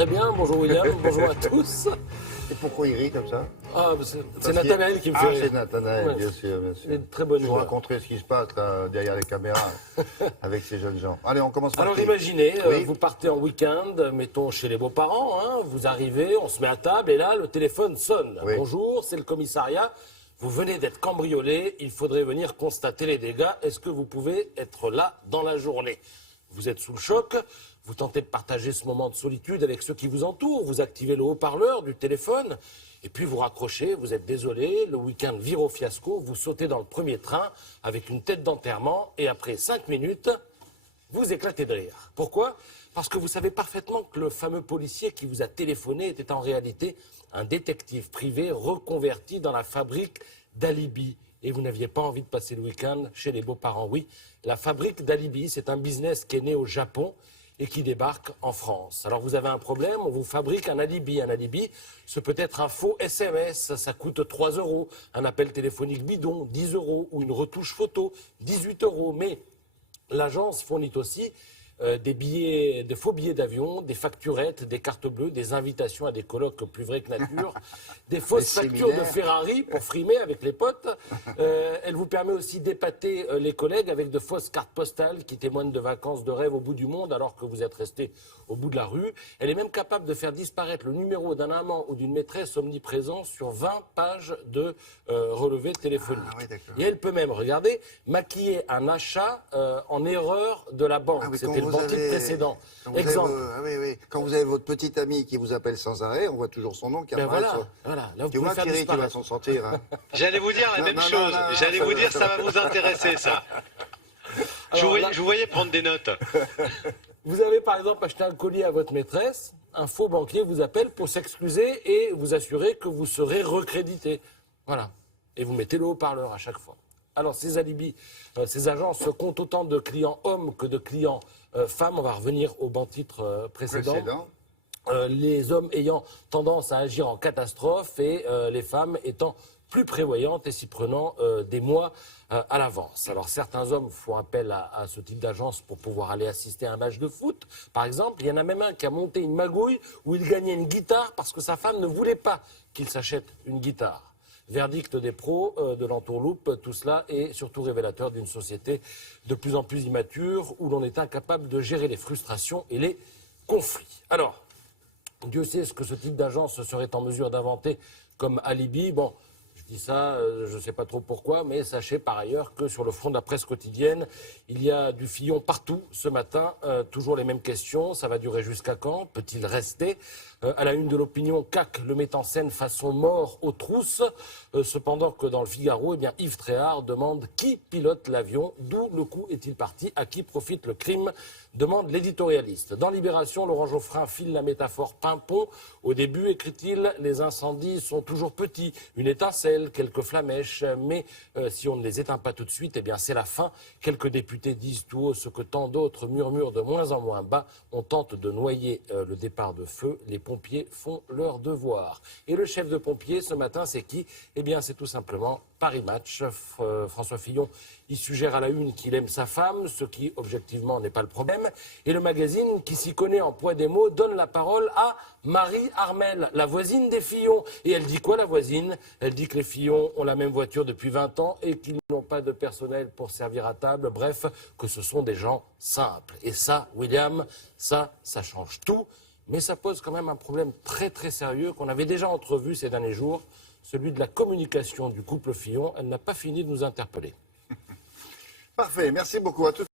très bien. Bonjour William, bonjour à tous. Et pourquoi il rit comme ça? Ah, c'est Nathanaël qui me fait rire. Ah, c'est Nathanaël, Ouais. bien sûr, bien C'est sûr. une très bonne Vous humeur. raconterez ce qui se passe là, derrière les caméras avec ces jeunes gens. Allez, on commence par Alors qui? imaginez, Oui. vous partez en week-end, mettons chez les beaux-parents, hein, vous arrivez, on se met à table et là, le téléphone sonne. Oui. Bonjour, c'est le commissariat. Vous venez d'être cambriolé, il faudrait venir constater les dégâts. Est-ce que vous pouvez être là dans la journée? Vous êtes sous le choc, vous tentez de partager ce moment de solitude avec ceux qui vous entourent, vous activez le haut-parleur du téléphone, et puis vous raccrochez, vous êtes désolé, le week-end vire au fiasco, vous sautez dans le premier train avec une tête d'enterrement, et après 5 minutes, vous éclatez de rire. Pourquoi? Parce que vous savez parfaitement que le fameux policier qui vous a téléphoné était en réalité un détective privé reconverti dans la fabrique d'alibis. Et vous n'aviez pas envie de passer le week-end chez les beaux-parents. Oui, la fabrique d'alibis, c'est un business qui est né au Japon et qui débarque en France. Alors vous avez un problème, on vous fabrique un alibi. Un alibi, ce peut être un faux SMS, ça coûte 3 €. Un appel téléphonique bidon, 10 € ou une retouche photo, 18 €. Mais l'agence fournit aussi des faux billets d'avion, des facturettes, des cartes bleues, des invitations à des colloques plus vrais que nature, des fausses Des factures de séminaires. Ferrari pour frimer avec les potes. Elle vous permet aussi d'épater les collègues avec de fausses cartes postales qui témoignent de vacances de rêve au bout du monde alors que vous êtes resté au bout de la rue. Elle est même capable de faire disparaître le numéro d'un amant ou d'une maîtresse omniprésent sur 20 pages de relevés téléphoniques. Ah oui, d'accord. Et elle peut même, regardez, maquiller un achat en erreur de la banque. Ah oui, C'était le banquier précédent. quand vous avez Exemple. ah oui, oui. Quand vous avez votre petit ami qui vous appelle sans arrêt, on voit toujours son nom qui Ben apparaît. voilà. Là, vous Tu pouvez vois, faire Thierry, tu vas disparaître. s'en sortir. Hein. J'allais vous dire la Non, même non, chose. non, non, J'allais ça vous va, dire, ça ça va. va vous intéresser, ça. Je Alors vous là- voyais prendre des notes. Vous avez par exemple acheté un colis à votre maîtresse, un faux banquier vous appelle pour s'excuser et vous assurer que vous serez recrédité. Voilà. Et vous mettez le haut-parleur à chaque fois. Alors ces alibis, ces agences comptent autant de clients hommes que de clients femmes. On va revenir au ban titre précédent. Les hommes ayant tendance à agir en catastrophe et les femmes étant plus prévoyantes et s'y prenant des mois à l'avance. Alors certains hommes font appel à ce type d'agence pour pouvoir aller assister à un match de foot. Par exemple, il y en a même un qui a monté une magouille où il gagnait une guitare parce que sa femme ne voulait pas qu'il s'achète une guitare. Verdict des pros de l'entourloupe, tout cela est surtout révélateur d'une société de plus en plus immature où l'on est incapable de gérer les frustrations et les conflits. Alors, Dieu sait ce que ce type d'agence serait en mesure d'inventer comme alibi. Bon, je dis ça, je ne sais pas trop pourquoi, mais sachez par ailleurs que sur le front de la presse quotidienne, il y a du Fillon partout ce matin. Toujours les mêmes questions. Ça va durer jusqu'à quand? Peut-il rester? À la une de l'opinion, CAC le met en scène façon mort aux trousses. Cependant que dans le Figaro, eh bien, Yves Tréhard demande qui pilote l'avion, d'où le coup est-il parti, à qui profite le crime, demande l'éditorialiste. Dans Libération, Laurent Geoffrin file la métaphore pimpon. Au début, écrit-il, les incendies sont toujours petits, une étincelle, quelques flamèches, mais si on ne les éteint pas tout de suite, eh bien c'est la fin. Quelques députés disent tout haut ce que tant d'autres murmurent de moins en moins bas. On tente de noyer le départ de feu. Les pompiers font leur devoir. Et le chef de pompiers ce matin, c'est qui? Eh bien, c'est tout simplement Paris Match. François Fillon y suggère à la une qu'il aime sa femme, ce qui, objectivement, n'est pas le problème. Et le magazine, qui s'y connaît en poids des mots, donne la parole à Marie Armel, la voisine des Fillons. Et elle dit quoi, la voisine? Elle dit que les Fillons ont la même voiture depuis 20 ans et qu'ils n'ont pas de personnel pour servir à table. Bref, que ce sont des gens simples. Et ça, William, ça change tout. Mais ça pose quand même un problème très très sérieux qu'on avait déjà entrevu ces derniers jours, celui de la communication du couple Fillon. Elle n'a pas fini de nous interpeller. Parfait, merci beaucoup à tous.